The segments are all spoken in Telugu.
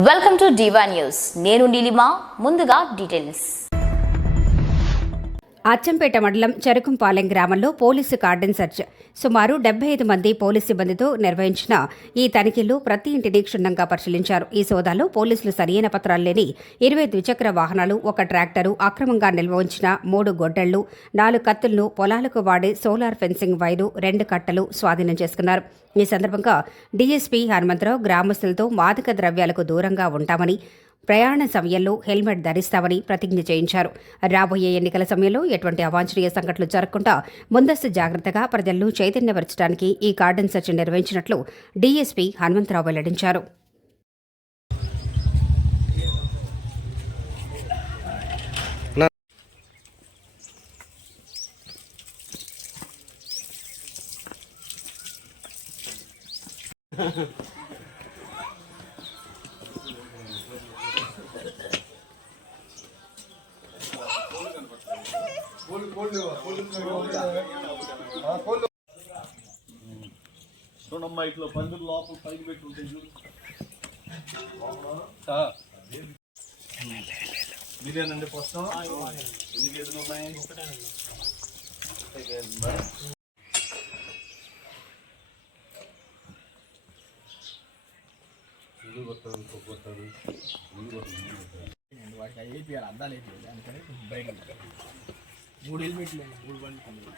వెల్కమ్ టు డివా న్యూస్ నేను నీలిమా ముందుగా డీటెయిల్స్ అచ్చంపేట మండలం చెరుకుంపాలెం గ్రామంలో పోలీసు కార్డన్ సెర్చ్. సుమారు డెబ్బై ఐదు మంది పోలీసు సిబ్బందితో నిర్వహించిన ఈ తనిఖీల్లో ప్రతి ఇంటిని క్షుణ్ణంగా పరిశీలించారు. ఈ సోదాలో పోలీసులు సరియైన పత్రాలు లేని ఇరవై ద్విచక్ర వాహనాలు ఒక ట్రాక్టరు అక్రమంగా నిల్వ ఉంచిన మూడు గొడ్డళ్ళు నాలుగు కత్తులను పొలాలకు వాడే సోలార్ ఫెన్సింగ్ వైరు రెండు కట్టలు స్వాధీనం చేసుకున్నారు. ఈ సందర్భంగా డీఎస్పీ హనుమంతరావు గ్రామస్తులతో మాదక ద్రవ్యాలకు దూరంగా ఉంటామని ప్రయాణ సమయంలో హెల్మెట్ ధరిస్తామని ప్రతిజ్ఞ చేయించారు. రాబోయే ఎన్నికల సమయంలో ఎటువంటి అవాంఛనీయ సంఘటనలు జరగకుండా ముందస్తు జాగ్రత్తగా ప్రజలను చైతన్యపరచడానికి ఈ గార్డెన్ సెర్చ్ నిర్వహించినట్లు డీఎస్పీ హనుమంతరావు వెల్లడించారు. చూడమ్మా ఇట్లా పందులు లోపల పైకి పెట్టి ఉంటాయి చూడు మీరేనండి ప్రస్తుతం ఎన్ని ఉన్నాయి? వాటికి అయిపోయారు అద్దాలు వేపియాలి అందుకని బయట మూడు హెల్మెట్లు మూడు బండి చూడు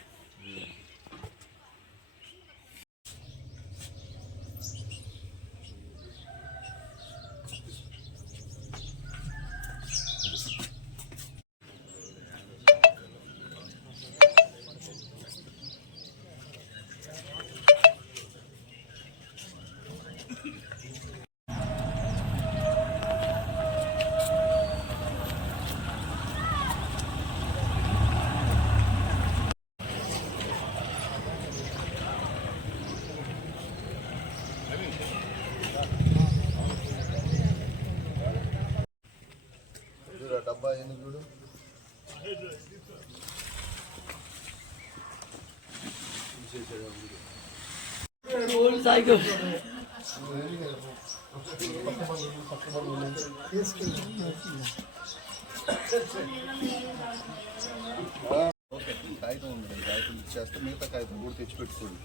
కాగితం ఉంది కదా, కాగితం ఇచ్చేస్తే మిగతా కాగితం కూడా తెచ్చి పెట్టుకోండి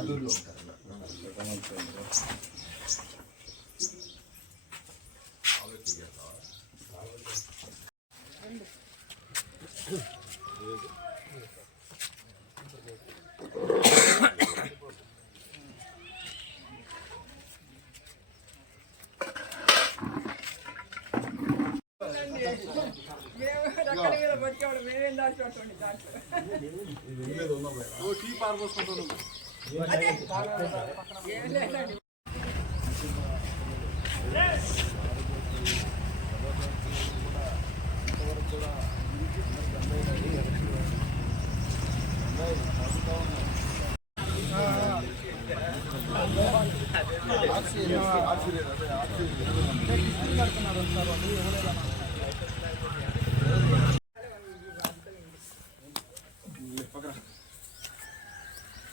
కాగితాలు కూడా ఒకసారి తెచ్చి పెట్టుకోండి. అది-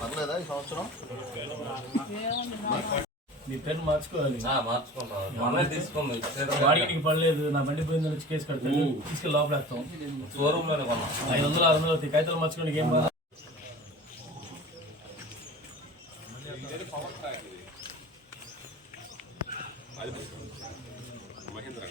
పర్లేదా ఈ సంవత్సరం? నీ పేరు మార్చుకోవాలి. మార్చుకున్నా తీసుకుంది. వాడికి నీకు పడలేదు నా బండి పోయిందని వచ్చి కేసు కడతాను తీసుకెళ్ళి లోపల వేస్తాం. షోరూమ్లోనే కొన్నా. ఐదు వందలు ఆరు వందలు అవుతాయి. కాగితాలు మార్చుకోండి ఏం బాగా మహేంద్ర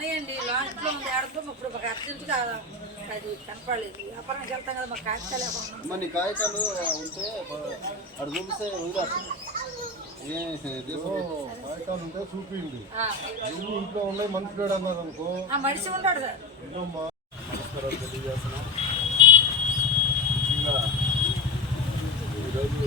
బాధ ఉంది ఆడతాం ఇప్పుడు ఒక అర్జెంటుగా అది కనపడలేదు. వ్యాపారానికి వెళ్తాం కదా మాకు కాగితాలు లేకుండా మరి నీ కాగితాలు ఉంటే అక్కడ చూపిస్తే కాగితాలు ఉంటే చూపిండి. నువ్వు ఇంట్లో ఉన్నాయి మంచి పేడు అన్నారు అనుకో. మనిషి ఉంటాడు సార్. తెలియజేస్తున్నాం. ఈరోజు